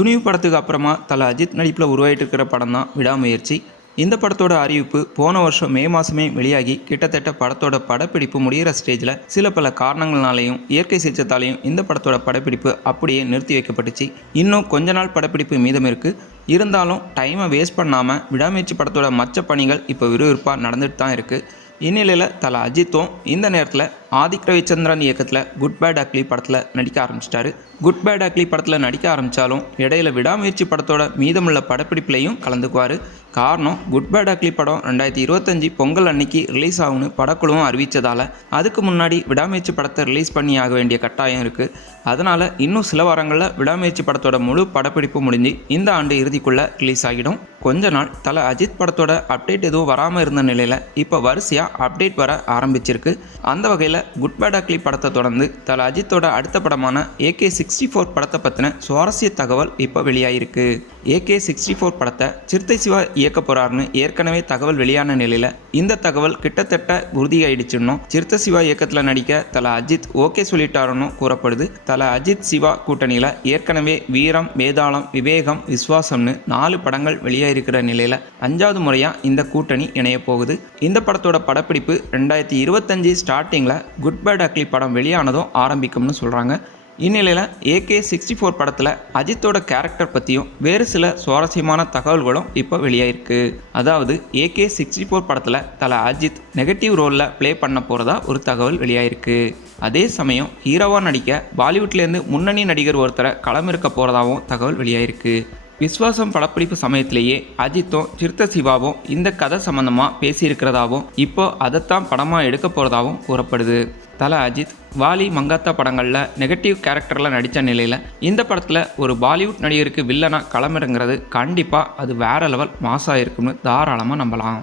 துணிவு படத்துக்கு அப்புறமா தல அஜித் நடிப்பில் உருவாயிட்டு இருக்கிற படம் தான் விடாமுயற்சி. இந்த படத்தோட அறிவிப்பு போன வருஷம் மே மாதமே வெளியாகி கிட்டத்தட்ட படத்தோட படப்பிடிப்பு முடிகிற ஸ்டேஜில் சில பல காரணங்களாலையும் இயற்கை சீற்றத்தாலையும் இந்த படத்தோட படப்பிடிப்பு அப்படியே நிறுத்தி வைக்கப்பட்டுச்சு. இன்னும் கொஞ்ச நாள் படப்பிடிப்பு மீதம் இருக்குது இருந்தாலும் டைமை வேஸ்ட் பண்ணாமல் விடாமுயற்சி படத்தோட மற்ற பணிகள் இப்போ விறுவிறுப்பாக நடந்துட்டு தான் இருக்குது இந்நிலையில் தலை அஜித்தும் இந்த நேரத்தில் ஆதிக் ரவிச்சந்திரன் இயக்கத்தில் குட் பேட் அக்லி படத்தில் நடிக்க ஆரம்பிச்சிட்டாரு. குட் பேட் அக்லி படத்தில் நடிக்க ஆரம்பித்தாலும் இடையில விடாமுயற்சி படத்தோட மீதமுள்ள படப்பிடிப்புலையும் கலந்துக்குவார். காரணம் குட் பேட் அக்லி படம் ரெண்டாயிரத்தி இருபத்தஞ்சி பொங்கல் அன்னைக்கு ரிலீஸ் ஆகும்னு படக்குழுவும் அறிவித்ததால் அதுக்கு முன்னாடி விடாமுயற்சி படத்தை ரிலீஸ் பண்ணி ஆக வேண்டிய கட்டாயம் இருக்குது அதனால் இன்னும் சில வாரங்களில் விடாமுயற்சி படத்தோட முழு படப்பிடிப்பு முடிஞ்சு இந்த ஆண்டு இறுதிக்குள்ளே ரிலீஸ் ஆகிடும். கொஞ்ச நாள் தல அஜித் படத்தோட அப்டேட் எதுவும் வராமல் இருந்த நிலையில் இப்போ வரிசையாக அப்டேட் வர ஆரம்பிச்சிருக்கு. அந்த வகையில் குட் பேட் அக்லி படத்தை தொடர்ந்து தல அஜித்தோட அடுத்த படமான ஏகே சிக்ஸ்டி ஃபோர் படத்தை பற்றின சுவாரஸ்ய தகவல் இப்போ வெளியாகிருக்கு ஏகே சிக்ஸ்டி ஃபோர் படத்தை சிறுத்தை சிவா இயக்க போறாருன்னு ஏற்கனவே தகவல் வெளியான நிலையில் இந்த தகவல் கிட்டத்தட்ட உறுதியாயிடுச்சுன்னு சிறுத்தை சிவா இயக்கத்தில் நடிக்க தலை அஜித் ஓகே சொல்லிட்டாருன்னு கூறப்படுது. தல அஜித் சிவா கூட்டணியில் ஏற்கனவே வீரம் வேதாளம் விவேகம் விஸ்வாசம்னு நாலு படங்கள் வெளியே இருக்கிற நிலையில் அஞ்சாவது முறையாக இந்த கூட்டணி இணைய போகுது. இந்த படத்தோட படப்பிடிப்பு ரெண்டாயிரத்தி இருபத்தஞ்சி ஸ்டார்டிங்கில் குட் பேட் அக்லி படம் வெளியானதும் ஆரம்பிக்கும்னு சொல்கிறாங்க இந்நிலையில் ஏகே சிக்ஸ்டி ஃபோர் படத்தில் அஜித்தோட கேரக்டர் பற்றியும் வேறு சில சுவாரஸ்யமான தகவல்களும் இப்போ வெளியாயிருக்கு. அதாவது ஏகே சிக்ஸ்டி ஃபோர் படத்தில் தல அஜித் நெகட்டிவ் ரோலில் ப்ளே பண்ண போகிறதா ஒரு தகவல் வெளியாயிருக்கு. அதே சமயம் ஹீரோவாக நடிக்க பாலிவுட்லேருந்து முன்னணி நடிகர் ஒருத்தரை களமிருக்க போகிறதாவும் தகவல் வெளியாயிருக்கு. விஸ்வாசம் படப்பிடிப்பு சமயத்திலேயே அஜித்தும் சிறுத்த சிவாவும் இந்த கதை சம்பந்தமாக பேசியிருக்கிறதாவும் இப்போ அதைத்தான் படமாக எடுக்க போகிறதாவும் கூறப்படுது. தல அஜித் வாலி மங்காத்தா படங்களில் நெகட்டிவ் கேரக்டரில் நடித்த நிலையில் இந்த படத்தில் ஒரு பாலிவுட் நடிகருக்கு வில்லனாக களமிறங்கிறது கண்டிப்பாக அது வேற லெவல் மாசாக இருக்கும்னு தாராளமாக நம்பலாம்.